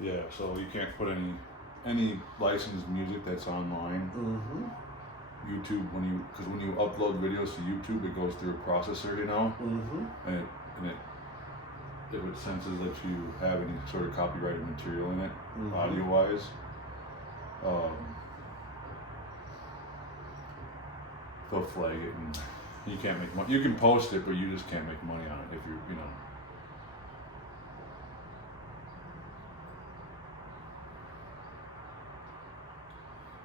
Yeah, so you can't put any licensed music that's online. Mm-hmm. YouTube, because when you upload videos to YouTube, it goes through a processor, Mm-hmm. and if it senses that you have any sort of copyrighted material in it, Mm-hmm. audio-wise, they'll flag it, and you can't make money. You can post it, but you just can't make money on it if you're.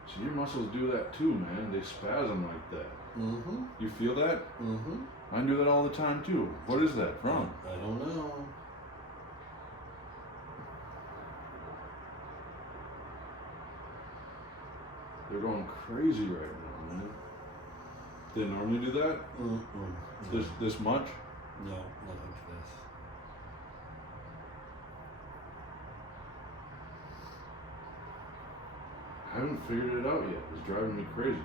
So your muscles do that too, man. They spasm like that. Mm-hmm. You feel that? Mm-hmm. I do that all the time too. What is that from? I don't know. They're going crazy right now, man. They normally do that? Mm-mm. This much? No, not like this. I haven't figured it out yet. It's driving me crazy,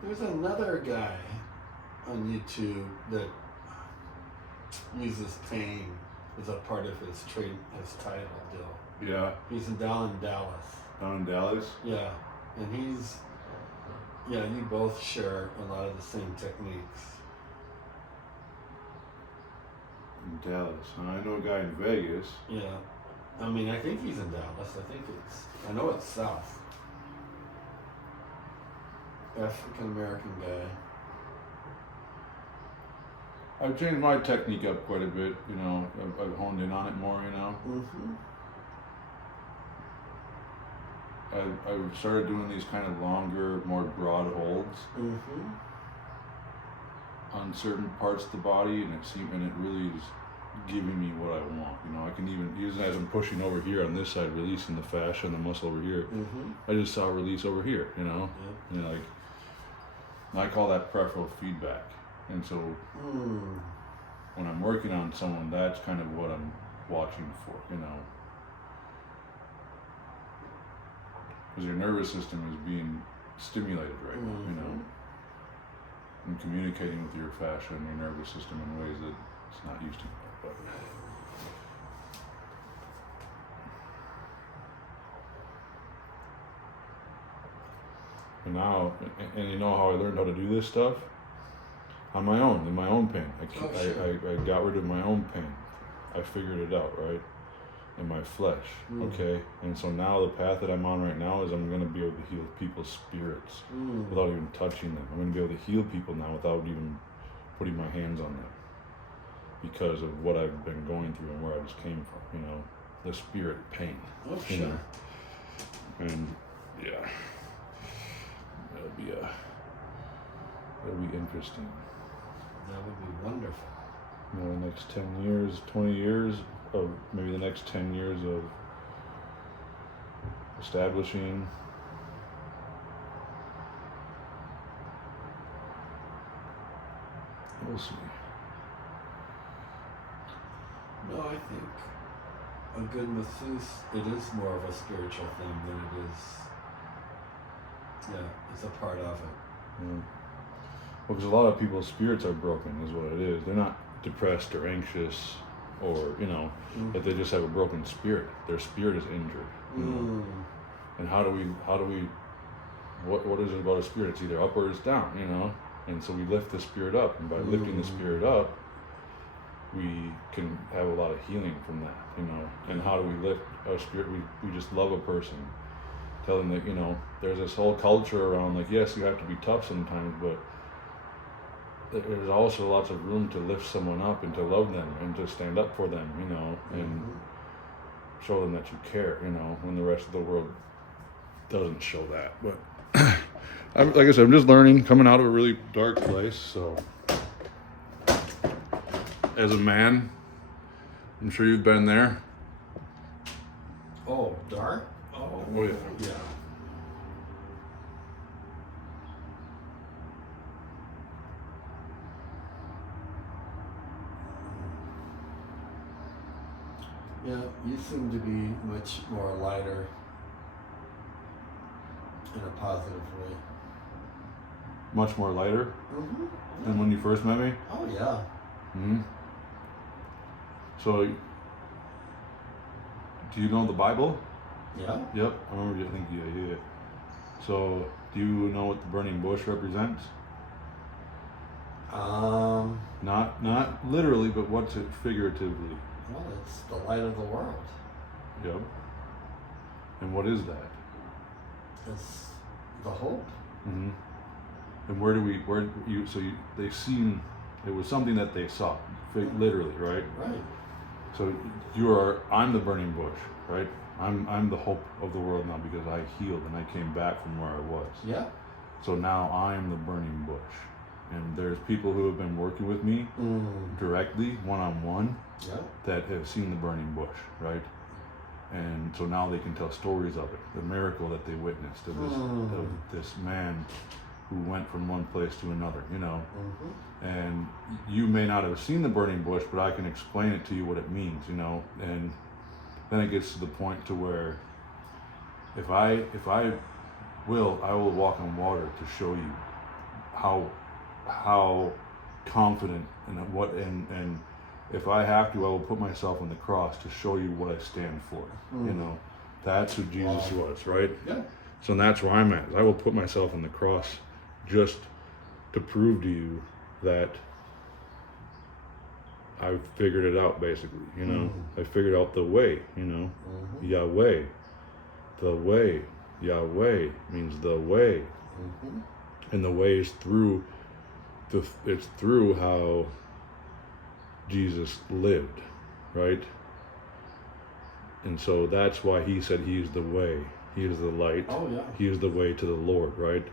There's another guy on YouTube that uses pain as a part of his title deal. Yeah. He's down in Dallas. Down in Dallas? Yeah, and you both share a lot of the same techniques. In Dallas. I know a guy in Vegas. Yeah, I mean, I think he's in Dallas. I know it's south. African American guy. I've changed my technique up quite a bit, I've honed in on it more, Mm-hmm. I've started doing these kind of longer, more broad holds Mm-hmm. on certain parts of the body, and it really is giving me what I want. I can even as I'm pushing over here on this side, releasing the fascia and the muscle over here. Mm-hmm. I just saw release over here. Yeah. I call that peripheral feedback. And so when I'm working on someone, that's kind of what I'm watching for. Because your nervous system is being stimulated right now. And communicating with your fascia and your nervous system in ways that it's not used to. But and now, and you know how I learned how to do this stuff? On my own, in my own pain. I got rid of my own pain. I figured it out, right? In my flesh, okay? And so now the path that I'm on right now is I'm going to be able to heal people's spirits without even touching them. I'm going to be able to heal people now without even putting my hands on them, because of what I've been going through and where I just came from, the spirit pain. Oh, sure. And yeah, it'll be interesting. That would be wonderful. The next 10 years, 20 years, of maybe the next 10 years of establishing we'll see. No, I think a good masseuse, it is more of a spiritual thing than it is, it's a part of it. Well, because a lot of people's spirits are broken is what it is. They're not depressed or anxious or, that they just have a broken spirit. Their spirit is injured. And how do we, what is it about a spirit? It's either up or it's down, And so we lift the spirit up, and by lifting the spirit up, we can have a lot of healing from that, And how do we lift our spirit? We just love a person. Tell them that, there's this whole culture around, like, yes, you have to be tough sometimes, but there's also lots of room to lift someone up and to love them and to stand up for them, and show them that you care, when the rest of the world doesn't show that. But like I said, I'm just learning, coming out of a really dark place, so as a man, I'm sure you've been there. Oh, dark? Oh, yeah. Yeah. Yeah, you seem to be much more lighter in a positive way. Much more lighter Mm-hmm. than when you first met me? Oh, yeah. Mm-hmm. So, do you know the Bible? Yeah. Yep, I remember you. I think you did. So, do you know what the burning bush represents? Not literally, but what's it figuratively? Well, it's the light of the world. Yep. And what is that? It's the hope. Mm-hmm. And they seen, it was something that they saw, literally, right? Right. So I'm the burning bush, right? I'm the hope of the world now because I healed and I came back from where I was. Yeah. So now I'm the burning bush. And there's people who have been working with me directly, one-on-one, that have seen the burning bush, right? And so now they can tell stories of it, the miracle that they witnessed of this man who went from one place to another, you know. Mm-hmm. And you may not have seen the burning bush, but I can explain it to you what it means, you know. And then it gets to the point to where if I will, I will walk on water to show you how confident and if I have to, I will put myself on the cross to show you what I stand for. You know, that's who Jesus was, right? Yeah. So that's where I'm at. I will put myself on the cross just to prove to you that I've figured it out, basically. You know, I figured out the way. You know, Yahweh, the way. Yahweh means the way, and the way is through it's through how Jesus lived, right? And so that's why he said he is the way, he is the light, he is the way to the Lord, right?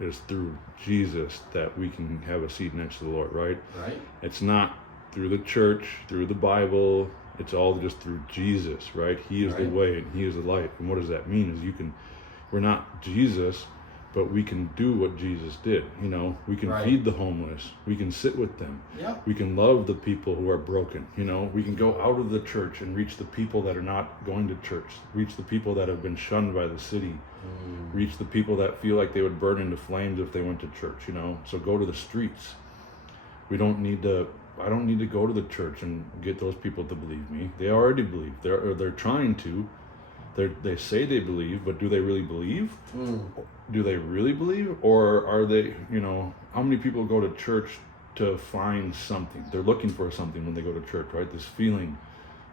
It is through Jesus that we can have a seat next to the Lord, right? Right. It's not through the church, through the Bible, it's all just through Jesus, right? He is the way and he is the light. And what does that mean? Is we're not Jesus, but we can do what Jesus did. You know, we can feed the homeless. We can sit with them. Yep. We can love the people who are broken. You know, we can go out of the church and reach the people that are not going to church. Reach the people that have been shunned by the city. Reach the people that feel like they would burn into flames if they went to church. You know, so go to the streets. I don't need to go to the church and get those people to believe me. They already believe. They're trying to. They say they believe, but do they really believe? Do they really believe? Or are they, you know, how many people go to church to find something? They're looking for something when they go to church, right? This feeling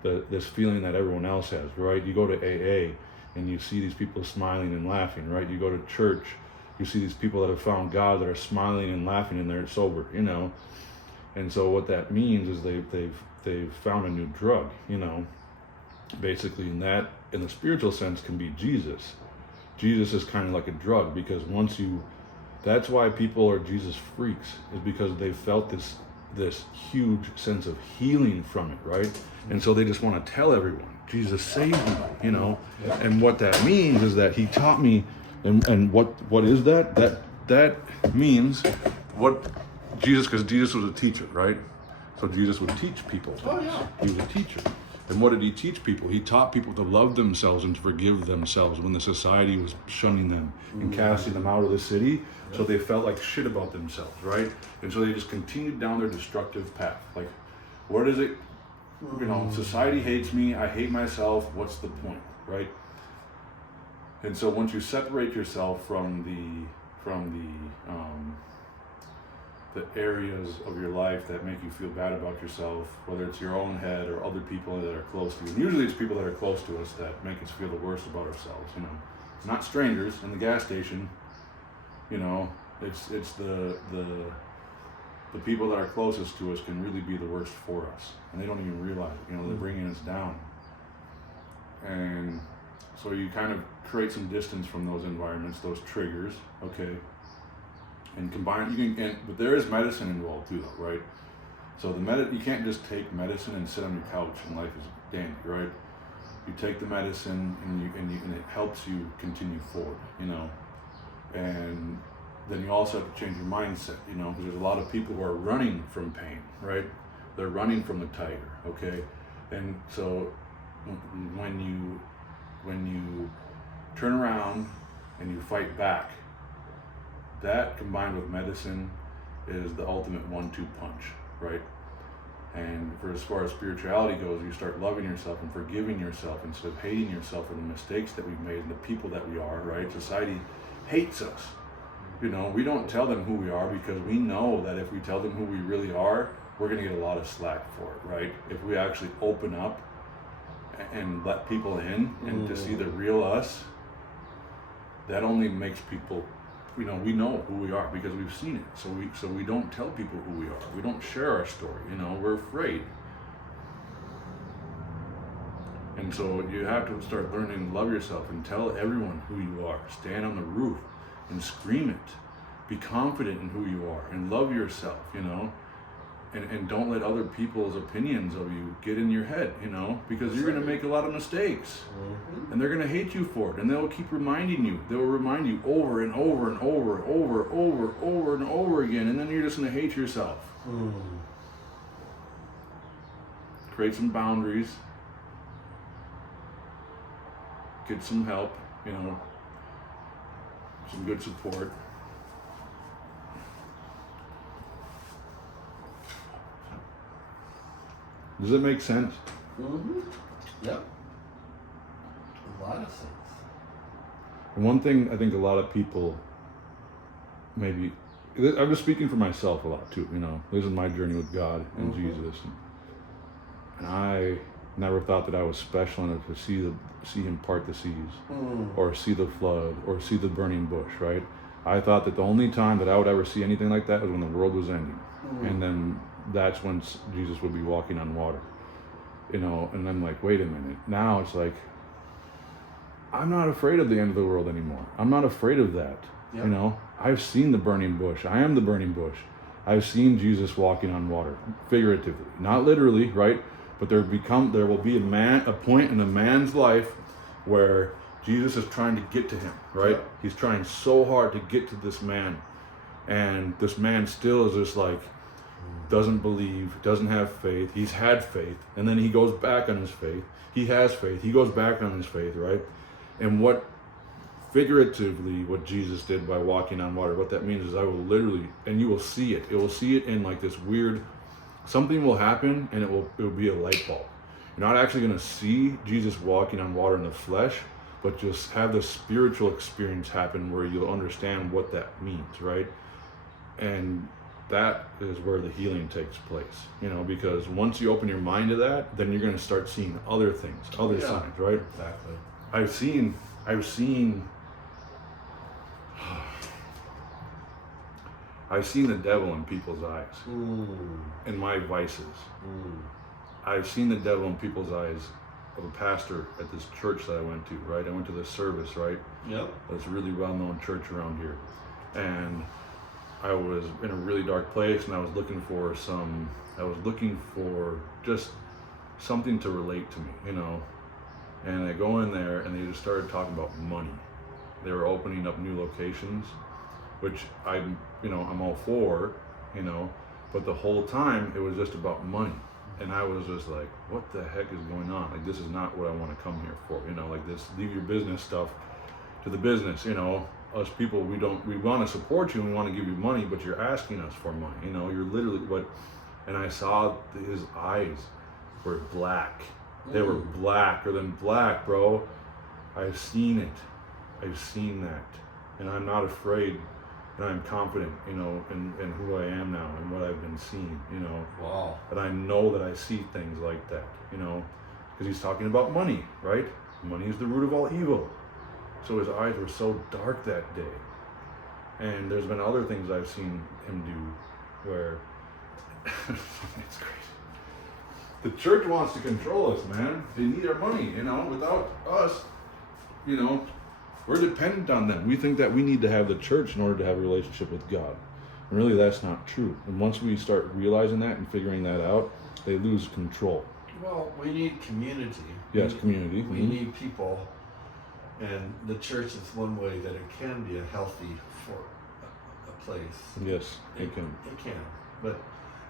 that everyone else has, right? You go to AA and you see these people smiling and laughing, right? You go to church, you see these people that have found God that are smiling and laughing and they're sober, you know? And so what that means is they've found a new drug, you know? Basically, in the spiritual sense, can be Jesus. Jesus is kind of like a drug, because that's why people are Jesus freaks, is because they felt this huge sense of healing from it, right? And so they just want to tell everyone, Jesus saved me, you know? And what that means is that he taught me, and what is that? That means what Jesus, because Jesus was a teacher, right? So Jesus would teach people. Oh, yeah. He was a teacher. And what did he teach people? He taught people to love themselves and to forgive themselves when the society was shunning them and casting them out of the city. So they felt like shit about themselves, right? And so they just continued down their destructive path. Like, what is it? You know, society hates me. I hate myself. What's the point, right? And so once you separate yourself from the areas of your life that make you feel bad about yourself, whether it's your own head or other people that are close to you. And usually it's people that are close to us that make us feel the worst about ourselves, you know. It's not strangers in the gas station, you know. It's the people that are closest to us can really be the worst for us. And they don't even realize it, you know, they're bringing us down. And so you kind of create some distance from those environments, those triggers, okay? And combine, but there is medicine involved too, though, right? So you can't just take medicine and sit on your couch and life is dandy, right? You take the medicine and it helps you continue forward, you know. And then you also have to change your mindset, you know, because there's a lot of people who are running from pain, right? They're running from the tiger, okay? And so when you turn around and you fight back, that combined with medicine is the ultimate 1-2 punch, right? And for as far as spirituality goes, you start loving yourself and forgiving yourself instead of hating yourself for the mistakes that we've made and the people that we are, right? Society hates us. You know, we don't tell them who we are because we know that if we tell them who we really are, we're going to get a lot of slack for it, right? If we actually open up and let people in and to see the real us, that only makes people, you know, we know who we are because we've seen it. So we don't tell people who we are. We don't share our story, you know, we're afraid. And so you have to start learning to love yourself and tell everyone who you are. Stand on the roof and scream it. Be confident in who you are and love yourself, you know, and don't let other people's opinions of you get in your head, you know, because you're going to make a lot of mistakes and they're going to hate you for it, and they'll keep reminding you. They'll remind you over and over and over and over again, and then you're just going to hate yourself. Create some boundaries. Get some help, you know, some good support. Does it make sense? Yep. A lot of sense. And one thing I think a lot of people maybe, I'm just speaking for myself a lot too, you know, this is my journey with God and Jesus. And I never thought that I was special enough to see him part the seas or see the flood or see the burning bush, right? I thought that the only time that I would ever see anything like that was when the world was ending. And then that's when Jesus would be walking on water, you know, and I'm like, wait a minute. Now it's like, I'm not afraid of the end of the world anymore. I'm not afraid of that. Yep. You know, I've seen the burning bush. I am the burning bush. I've seen Jesus walking on water, figuratively, not literally, right? But there will be a point in a man's life where Jesus is trying to get to him, right? Yep. He's trying so hard to get to this man. And this man still is just like, doesn't believe, doesn't have faith. He's had faith, and then he goes back on his faith. He has faith, he goes back on his faith, right? And what Jesus did by walking on water, what that means is I will literally, and you will see it. It will see it in like this weird, something will happen, and it will be a light bulb. You're not actually going to see Jesus walking on water in the flesh, but just have the spiritual experience happen where you'll understand what that means, right? And that is where the healing takes place, you know, because once you open your mind to that, then you're going to start seeing other things, other signs, right? Exactly. I've seen the devil in people's eyes, in my vices. I've seen the devil in people's eyes of a pastor at this church that I went to, right? I went to this service, right? Yep. It's a really well-known church around here. And I was in a really dark place, and I was looking for just something to relate to me, you know. And I go in there, and they just started talking about money. They were opening up new locations, which I'm all for, you know. But the whole time, it was just about money, and I was just like, what the heck is going on? Like, this is not what I want to come here for, you know. Like, this, leave your business stuff to the business, you know. Us people, we want to support you and we want to give you money, but you're asking us for money, you know. You're literally and I saw his eyes were black. They were blacker than black, bro. I've seen it. I've seen that, and I'm not afraid, and I'm confident, you know, in who I am now and what I've been seeing, you know. Wow. But I know that I see things like that, you know, because he's talking about money, right? Money is the root of all evil. So his eyes were so dark that day. And there's been other things I've seen him do where it's crazy. The church wants to control us, man. They need our money, you know. Without us, you know, we're dependent on them. We think that we need to have the church in order to have a relationship with God. And really, that's not true. And once we start realizing that and figuring that out, they lose control. Well, we need community. Yes, community. We need people. And the church is one way that it can be a healthy for a place. Yes, it can. It can. But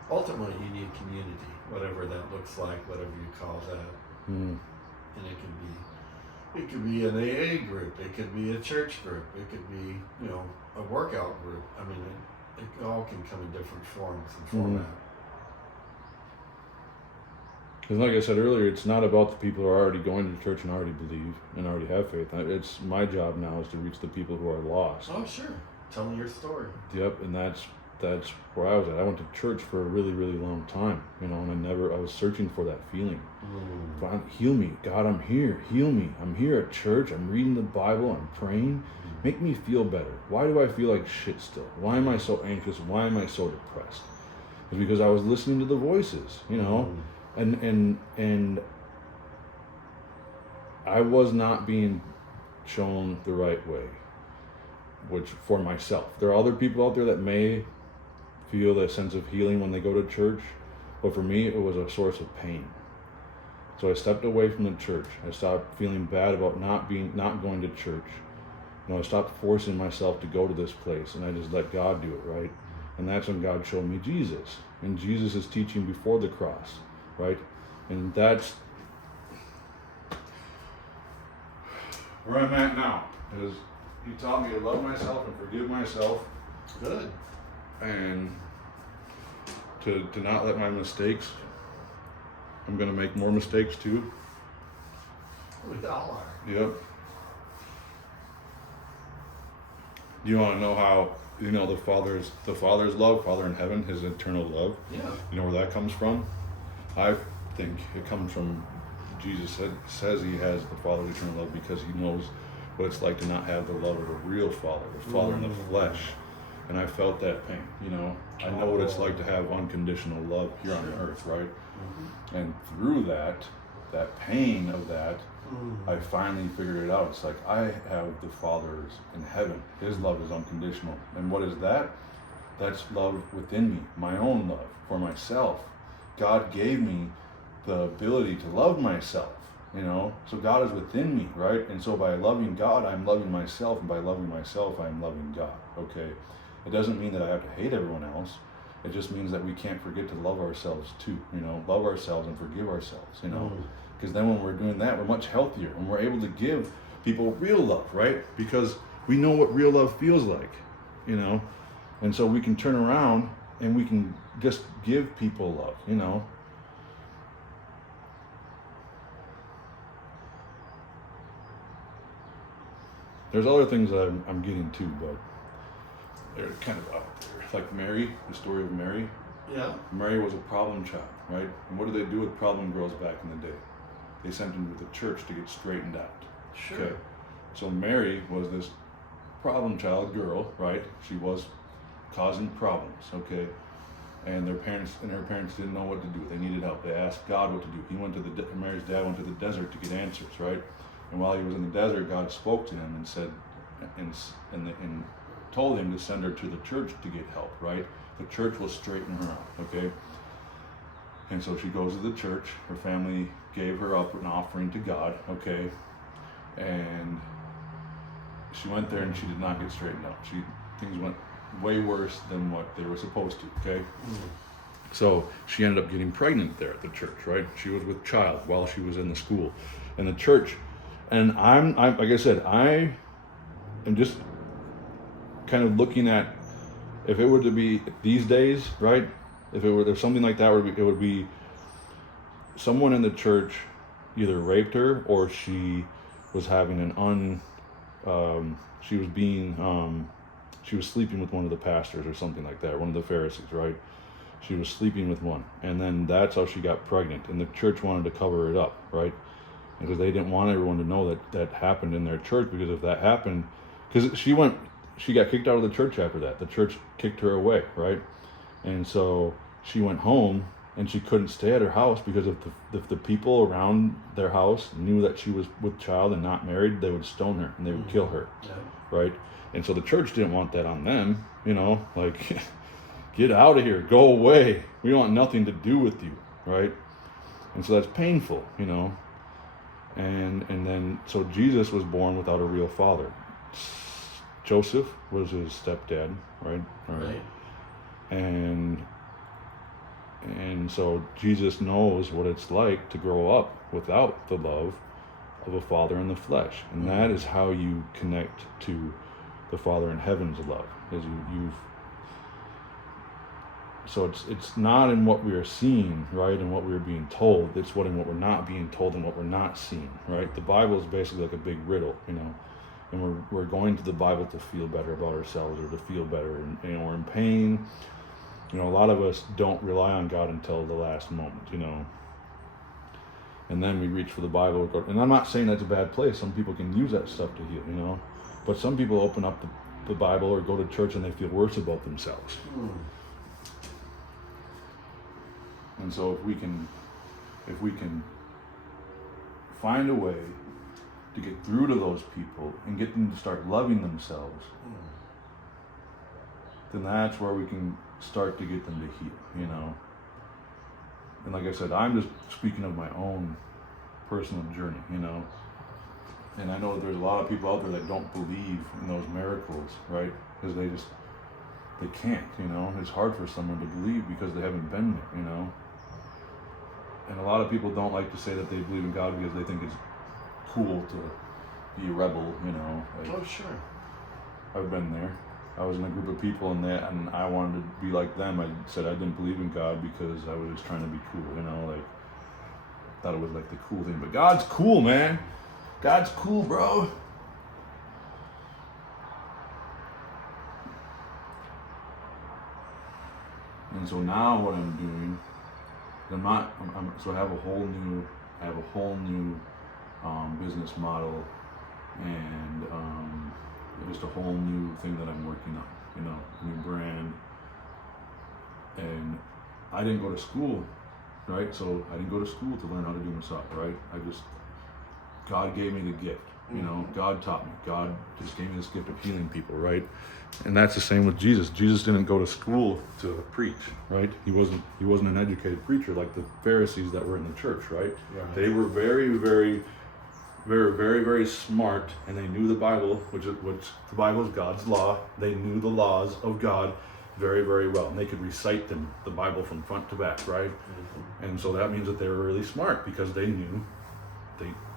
ultimately, you need community, whatever that looks like, whatever you call that. and it could be an AA group, it could be a church group, it could be, you know, a workout group. I mean, it all can come in different forms and format. Because like I said earlier, it's not about the people who are already going to church and already believe and already have faith. It's my job now is to reach the people who are lost. Oh, sure. Tell me your story. Yep, and that's where I was at. I went to church for a really, really long time, you know, and I was searching for that feeling. Heal me, God, I'm here. Heal me. I'm here at church. I'm reading the Bible. I'm praying. Make me feel better. Why do I feel like shit still? Why am I so anxious? Why am I so depressed? It's because I was listening to the voices, you know, and I was not being shown the right way, which for myself. There are other people out there that may feel that sense of healing when they go to church, but for me, it was a source of pain. So I stepped away from the church. I stopped feeling bad about not going to church. You know, I stopped forcing myself to go to this place, and I just let God do it, right? And that's when God showed me Jesus, and Jesus is teaching before the cross, right? And that's where I'm at now, is He taught me to love myself and forgive myself. Good. And to not let my mistakes, I'm going to make more mistakes too. We all are. Yep. Do you want to know how, you know, the Father's love, Father in heaven, His eternal love? Yeah. You know where that comes from? I think it comes from Jesus says He has the Father's eternal love because He knows what it's like to not have the love of a real Father, the Father in the flesh. And I felt that pain, you know. I know what it's like to have unconditional love here on earth, right? And through that pain of that, I finally figured it out. It's like I have the Father's in heaven. His love is unconditional. And what is that? That's love within me, my own love for myself. God gave me the ability to love myself, you know. So God is within me, right? And so by loving God, I'm loving myself. And by loving myself, I'm loving God, okay? It doesn't mean that I have to hate everyone else. It just means that we can't forget to love ourselves too, you know, love ourselves and forgive ourselves, you know, because then when we're doing that, we're much healthier and we're able to give people real love, right? Because we know what real love feels like, you know, and so we can turn around and we can just give people love, you know. There's other things that I'm getting to, but they're kind of out there. Like Mary, the story of Mary. Yeah. Mary was a problem child, right? And what do they do with problem girls back in the day? They sent them to the church to get straightened out. Sure. Okay. So Mary was this problem child girl, right? She was causing problems, okay? And her parents didn't know what to do. They needed help. They asked God what to do. Mary's dad went to the desert to get answers, right? And while he was in the desert, God spoke to him and said, and told him to send her to the church to get help, right? The church will straighten her out, okay? And so she goes to the church. Her family gave her up an offering to God, okay? And she went there and she did not get straightened out. Things went way worse than what they were supposed to, okay? So she ended up getting pregnant there at the church, right? She was with child while she was in the school. And the church, and I'm like I said, I am just kind of looking at, if it were to be these days, right? If something like that it would be someone in the church either raped her or she was having she was sleeping with one of the pastors or something like that, one of the Pharisees, right? She was sleeping with one, and then that's how she got pregnant, and the church wanted to cover it up, right? Because they didn't want everyone to know that happened in their church, because if that happened, because she got kicked out of the church after that. The church kicked her away, right? And so she went home, and she couldn't stay at her house because if the people around their house knew that she was with child and not married, they would stone her and they would kill her, right? And so the church didn't want that on them, you know, like, get out of here, go away. We want nothing to do with you, right? And so that's painful, you know. And then, so Jesus was born without a real father. Joseph was his stepdad, right? Right. And so Jesus knows what it's like to grow up without the love of a father in the flesh. And that is how you connect to the Father in heaven's love. Is so it's not in what we are seeing, right, and what we're being told. It's in what we're not being told and what we're not seeing, right? The Bible is basically like a big riddle, and we're going to the Bible to feel better about ourselves or to feel better, and we're in pain. A lot of us don't rely on God until the last moment, and then we reach for the Bible. And I'm not saying that's a bad place. Some people can use that stuff to heal, but some people open up the Bible or go to church and they feel worse about themselves. And so if we can find a way to get through to those people and get them to start loving themselves, then that's where we can start to get them to heal, And like I said, I'm just speaking of my own personal journey, And I know that there's a lot of people out there that don't believe in those miracles, right? Because they can't, It's hard for someone to believe because they haven't been there, And a lot of people don't like to say that they believe in God because they think it's cool to be a rebel, Oh, sure. I've been there. I was in a group of people and I wanted to be like them. I said I didn't believe in God because I was just trying to be cool, thought it was like the cool thing. But God's cool, man. God's cool, bro. And so now what I'm doing, so I have a whole new business model, and just a whole new thing that I'm working on, new brand. And I didn't go to school, right? So I didn't go to school to learn how to do massage, right? God gave me the gift, God taught me. God just gave me this gift of healing people, right? And that's the same with Jesus. Jesus didn't go to school to preach, right? He wasn't an educated preacher like the Pharisees that were in the church, right? They were very, very, very, very, very smart, and they knew the Bible, which the Bible is God's law. They knew the laws of God very, very well, and they could recite the Bible from front to back, right? And so that means that they were really smart because they knew.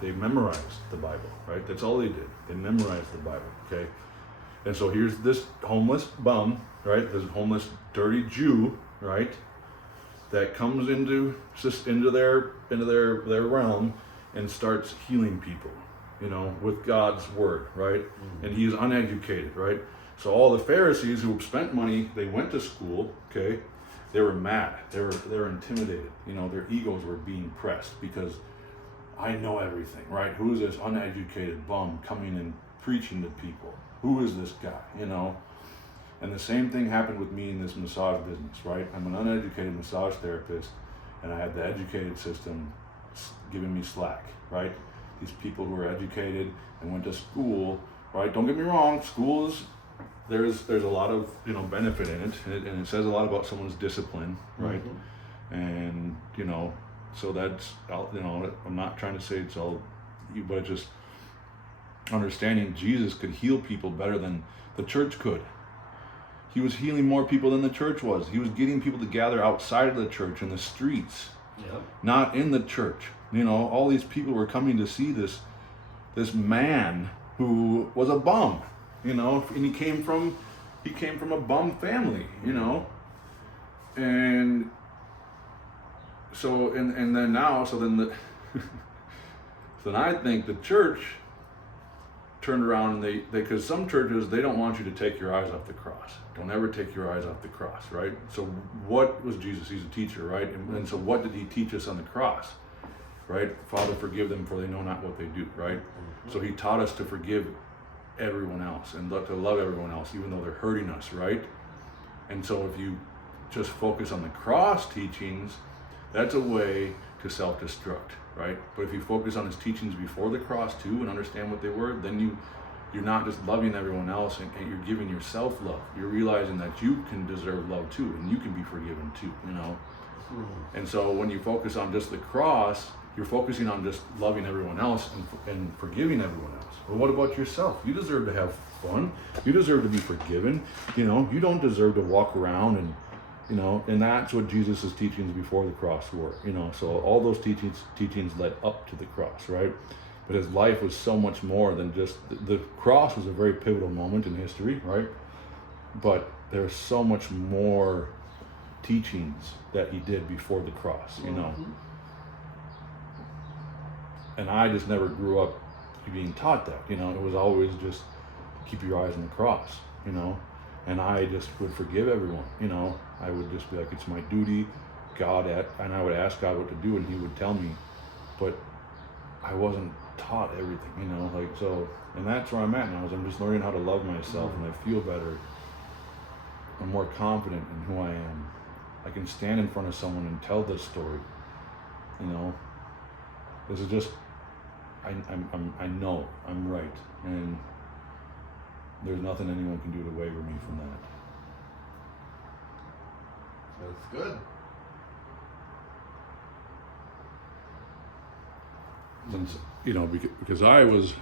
They memorized the Bible, right? That's all they did. They memorized the Bible, okay? And so here's this homeless bum, right? This homeless, dirty Jew, right? That comes into their realm and starts healing people, with God's word, right? And he's uneducated, right? So all the Pharisees who spent money, they went to school, okay? They were mad. They were intimidated. Their egos were being pressed because I know everything, right? Who is this uneducated bum coming and preaching to people? Who is this guy, And the same thing happened with me in this massage business, right? I'm an uneducated massage therapist, and I had the educated system giving me slack, right? These people who are educated and went to school, right? Don't get me wrong, there's a lot of benefit in it, and it says a lot about someone's discipline, right? And so that's I'm not trying to say it's all you, but it's just understanding Jesus could heal people better than the church could. He was healing more people than the church was. He was getting people to gather outside of the church in the streets, not in the church. All these people were coming to see this man who was a bum, and he came from a bum family, and so and then now so then I think the church turned around and they because some churches, they don't want you to take your eyes off the cross. Don't ever take your eyes off the cross, right? So what was Jesus? He's a teacher, right? And so what did he teach us on the cross, right? Father, forgive them, for they know not what they do, right? So he taught us to forgive everyone else and to love everyone else, even though they're hurting us, right? And so if you just focus on the cross teachings, that's a way to self-destruct, right? But if you focus on his teachings before the cross too and understand what they were, then you're not just loving everyone else and you're giving yourself love. You're realizing that you can deserve love too, and you can be forgiven too, And so when you focus on just the cross, you're focusing on just loving everyone else and forgiving everyone else. Well, what about yourself? You deserve to have fun. You deserve to be forgiven. You don't deserve to walk around and and that's what Jesus' teachings before the cross were, So all those teachings led up to the cross, right? But his life was so much more than just the cross was a very pivotal moment in history, right? But there's so much more teachings that he did before the cross, you know. And I just never grew up being taught that, you know. It was always just keep your eyes on the cross, you know. And I just would forgive everyone, you know. I would just be like, it's my duty, and I would ask God what to do, and he would tell me. But I wasn't taught everything, you know, like, so, and that's where I'm at now, is I'm just learning how to love myself, and I feel better. I'm more confident in who I am. I can stand in front of someone and tell this story, you know. This is just, I know I'm right, and there's nothing anyone can do to waver me from that. That's good. Since, you know, because I was